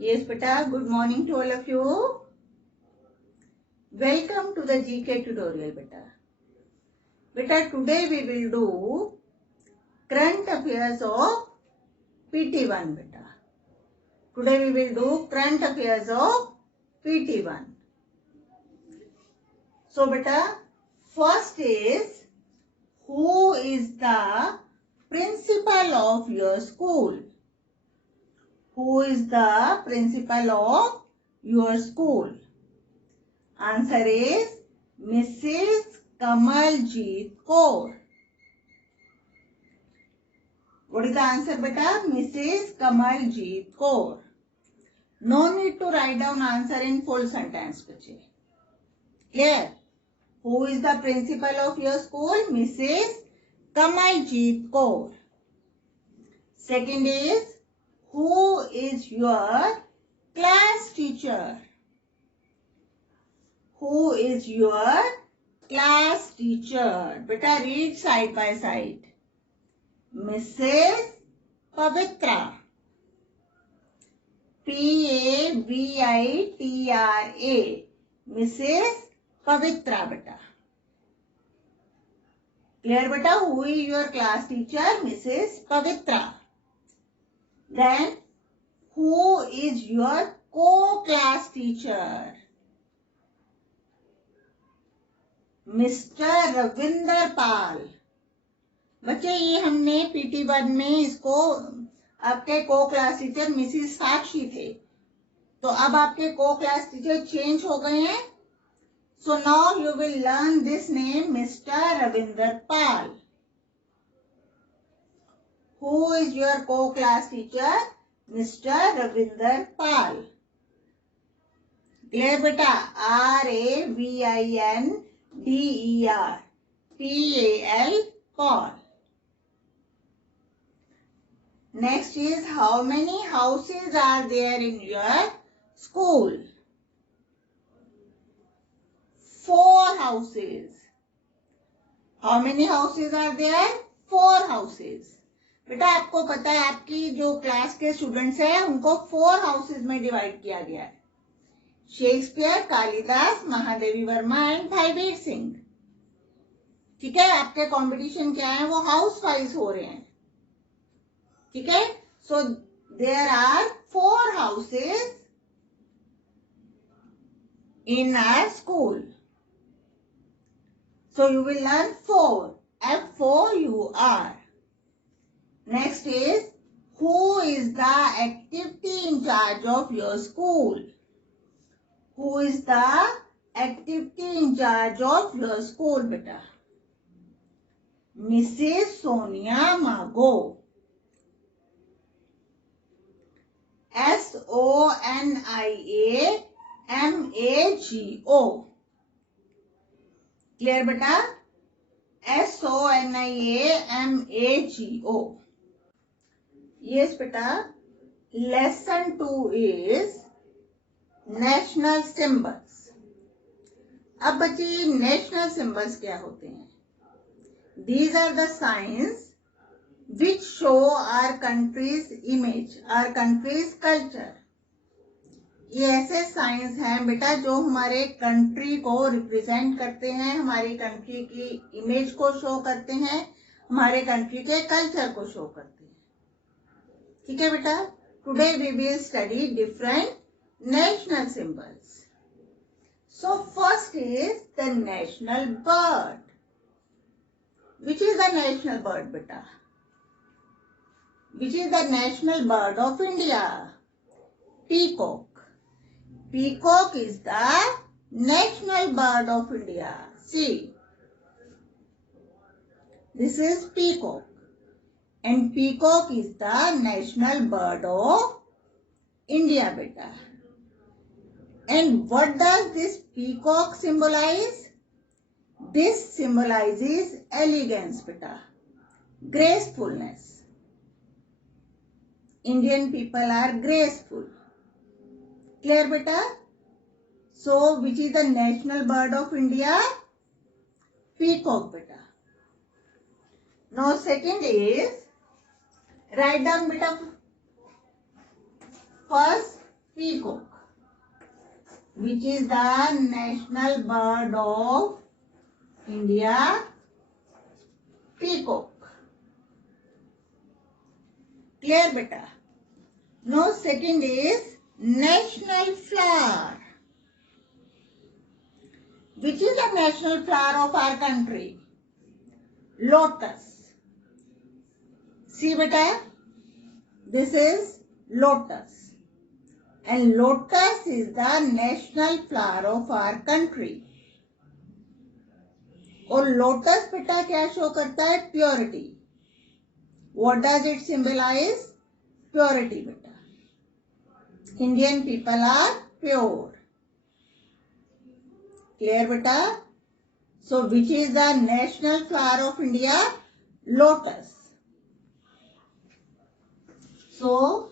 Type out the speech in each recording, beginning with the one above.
Yes, beta. Good morning to all of you. Welcome to the GK tutorial, beta. Beta, today we will do current affairs of PT1, beta. Today we will do current affairs of PT1. So, beta, first is who is the principal of your school? Who is the principal of your school? Answer is Mrs. Kamaljeet Kaur. What is the answer, beta? Mrs. Kamaljeet Kaur. No need to write down answer in full sentence, bache. Clear? Who is the principal of your school? Mrs. Kamaljeet Kaur. Second is, who is your class teacher? Who is your class teacher? Beta, read side by side. Mrs. Pavitra. Pavitra. Mrs. Pavitra, beta. Clear, beta? Who is your class teacher? Mrs. Pavitra. Then, who is your co-class teacher? Mr. Ravinder Pal. बच्चे ये हमने PT1 में इसको आपके को class teacher Mrs साक्षी थे, तो अब आपके को क्लास टीचर चेंज हो गए हैं. So now you will learn this name, Mr. Ravinder Pal. Who is your co-class teacher? Mr. Ravinder Pal. Clear, beta? Ravinder Pal. Pal. Next is, how many houses are there in your school? 4 houses. How many houses are there? 4 houses. बेटा आपको पता है आपकी जो class के students हैं उनको 4 houses में डिवाइड किया गया है. Shakespeare, Kalidas, Mahadevi Verma and Bhai Vir Singh. ठीक है, आपके कंपटीशन क्या है वो हाउस वाइज हो रहे हैं. ठीक है, so there are 4 houses in our school. So you will learn 4. F4UR. Next is, who is the activity in charge of your school? Who is the activity in charge of your school, beta? Mrs. Sonia Mago. SONIAMAGO. Clear, beta? SONIAMAGO. Yes, beta. Lesson 2 is national symbols. अब बच्चे national symbols क्या होते हैं? These are the signs which show our country's image, our country's culture. ये ऐसे science हैं बेटा जो हमारे कंट्री को रिप्रेजेंट करते हैं, हमारी कंट्री की इमेज को शो करते हैं, हमारे कंट्री के कल्चर को शो करते हैं. ठीक है बेटा, today we will study different national symbols. So first is the national bird. Which is the national bird बेटा? Which is the national bird of India? Peacock. Peacock is the national bird of India. See, this is peacock, and peacock is the national bird of India, beta. And what does this peacock symbolize? This symbolizes elegance, beta, gracefulness. Indian people are graceful. Clear, beta? So, which is the national bird of India? Peacock, beta. Now, second is, write down, beta. First, peacock. Which is the national bird of India? Peacock. Clear, beta? Now second is national flower. Which is the national flower of our country? Lotus. See, beta? This is lotus. And lotus is the national flower of our country. और lotus बेटा क्या show करता है? Purity. What does it symbolize? Purity बेटा. Indian people are pure. Clear बेटा? So which is the national flower of India? Lotus. So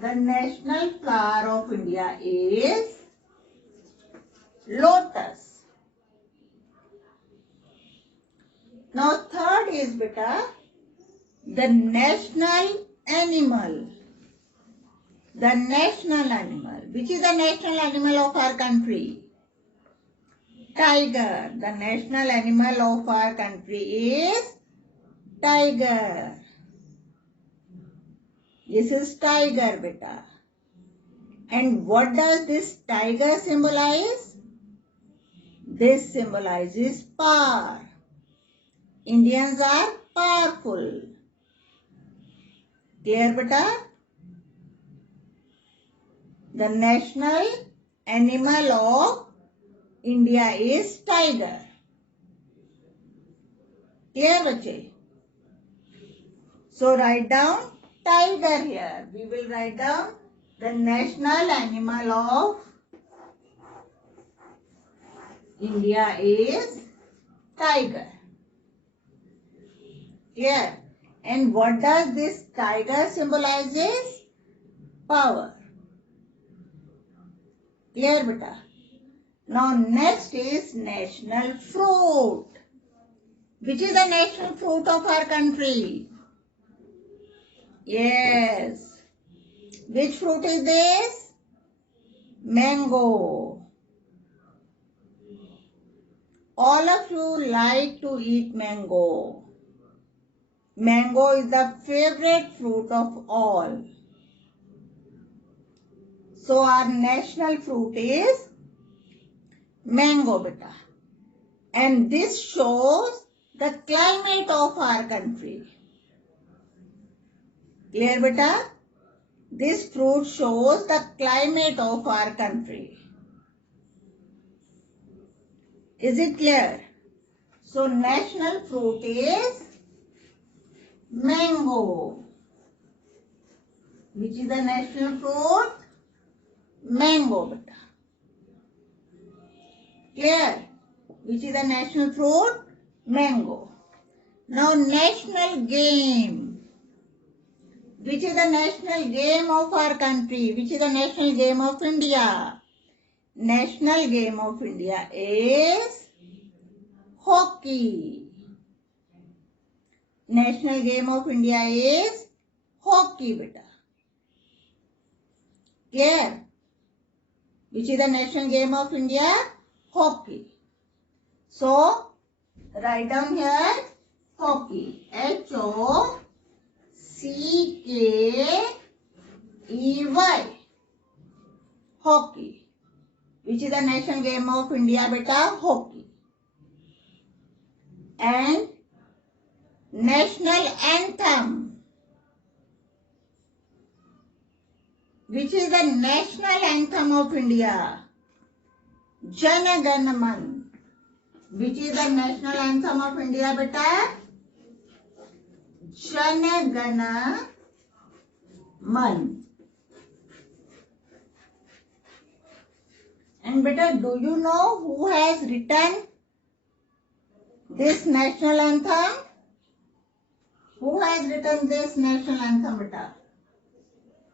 the national flower of India is lotus. Now third is beta the national animal. The national animal. Which is the national animal of our country? Tiger. The national animal of our country is tiger. This is tiger beta. And what does this tiger symbolize? This symbolizes power. Indians are powerful. Clear beta? The national animal of India is tiger. Clear bache? So write down tiger here. We will write down the national animal of India is tiger. Clear? And what does this tiger symbolizes? Power. Clear beta? Now next is national fruit. Which is the national fruit of our country? Yes. Which fruit is this? Mango. All of you like to eat mango. Mango is the favorite fruit of all. So our national fruit is mango beta. And this shows the climate of our country. Clear beta? This fruit shows the climate of our country. Is it clear? So national fruit is mango. Which is the national fruit? Mango beta. Clear? Which is the national fruit? Mango. Now national game. Which is the national game of our country? Which is the national game of India? National game of India is hockey. National game of India is hockey beta. Clear? Which is the national game of India? Hockey. So write down here hockey. H-O-C-K-E-Y. Hockey. Which is the national game of India beta? Hockey. And national anthem. Which is the national anthem of India? Jana Gana Man. Which is the national anthem of India beta? Jana Gana Man. And beta, do you know who has written this national anthem? Who has written this national anthem beta?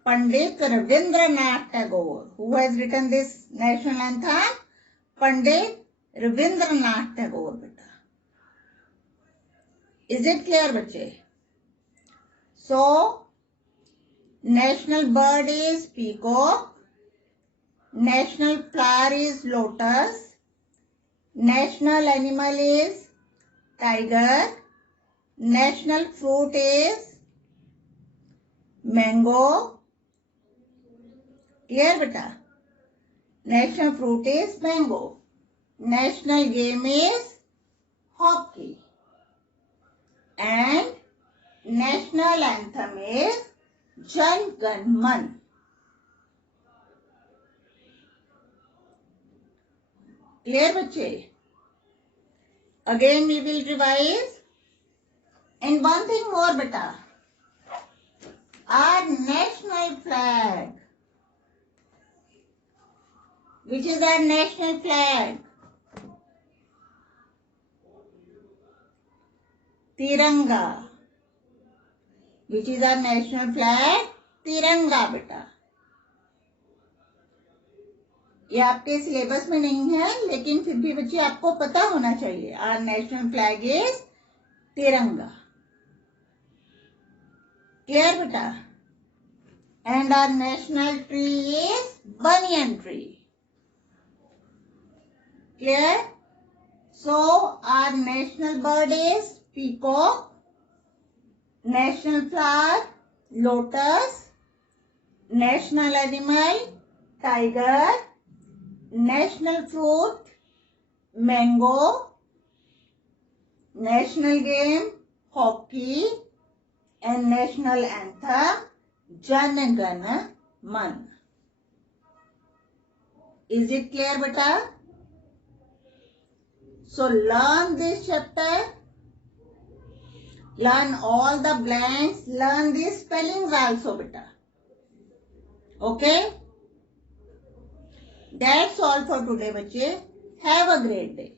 Pandit Ravindranath Tagore. Who has written this national anthem? Pandit Ravindranath Tagore beta. Is it clear bache? So national bird is peacock. national flower is lotus, national animal is tiger, national fruit is mango. Clear beta? National fruit is mango. National game is hockey. And national anthem is Jan Gan Man. Clear बच्चे? Again we will revise. And one thing more beta. Our national flag. Which is our national flag? Tiranga. Which is our national flag? तिरंगा बेटा. ये आपके syllabus में नहीं है, लेकिन फिर भी बच्चे आपको पता होना चाहिए. Our national flag is तिरंगा. Clear बेटा? And our national tree is banyan tree. Clear? So our national bird is peacock. National flower, lotus. National animal, tiger. National fruit, mango. National game, hockey. And national anthem, Jan Gan Man. Is it clear beta? So learn this chapter. Learn all the blanks. Learn the spellings also beta. Okay? That's all for today बच्चे. Have a great day.